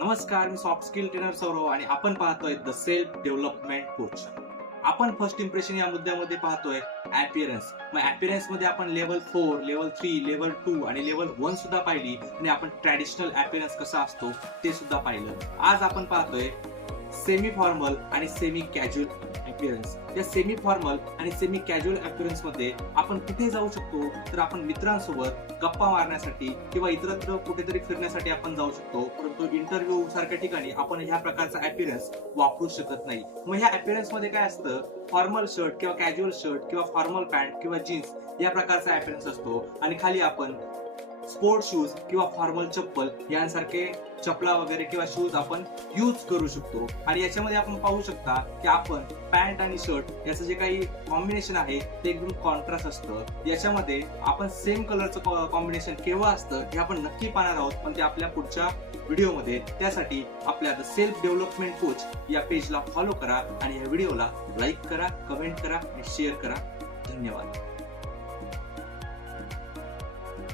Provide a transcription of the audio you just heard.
नमस्कार, मी soft skill trainer Saurav आणि आपण पाहतोय द सेल्फ डेव्हलपमेंट कोच. आपण फर्स्ट इम्प्रेशन या मुद्द्यामध्ये पाहतोय अपीअरन्स. मग अपीअरन्स मध्ये आपण लेवल 4, लेवल 3, लेवल 2 आणि लेवल 1 सुद्धा पाहिली आणि आपण ट्रॅडिशनल अपीअरन्स कसा असतो ते सुद्धा पाहिलं. आज आपण पाहतोय सेमी फॉर्मल आणि सेमी कॅज्युअल अपीअरन्स. या सेमी फॉर्मल आणि सेमी कॅज्युअल अपीअरन्स मध्ये आपण कुठे जाऊ शकतो, तर आपण मित्रांसोबत गप्पा मारण्यासाठी किंवा इतरत्र कुठेतरी फिरण्यासाठी आपण जाऊ शकतो. परंतु इंटरव्ह्यू सारख्या ठिकाणी आपण ह्या प्रकारचा अपीअरन्स वापरू शकत नाही. मग ह्या अपीअरन्स मध्ये काय असतं, फॉर्मल शर्ट किंवा कॅज्युअल शर्ट किंवा फॉर्मल पॅन्ट किंवा जीन्स या प्रकारचा अपीअरन्स असतो आणि खाली आपण स्पोर्ट शूज किंवा फॉर्मल चप्पल यांसारखे चपला वगैरे किंवा शूज आपण यूज करू शकतो. आणि याच्यामध्ये आपण पाहू शकता की आपण पॅन्ट आणि शर्ट याचं जे काही कॉम्बिनेशन आहे ते एकदम कॉन्ट्रास्ट असतं. याच्यामध्ये आपण सेम कलरचं कॉम्बिनेशन केव्हा असतं हे आपण नक्की पाहणार आहोत, पण ते आपल्या पुढच्या व्हिडिओमध्ये. त्यासाठी आपल्या द सेल्फ डेव्हलपमेंट कोच या पेजला फॉलो करा आणि या व्हिडिओला लाईक करा, कमेंट करा आणि शेअर करा. धन्यवाद.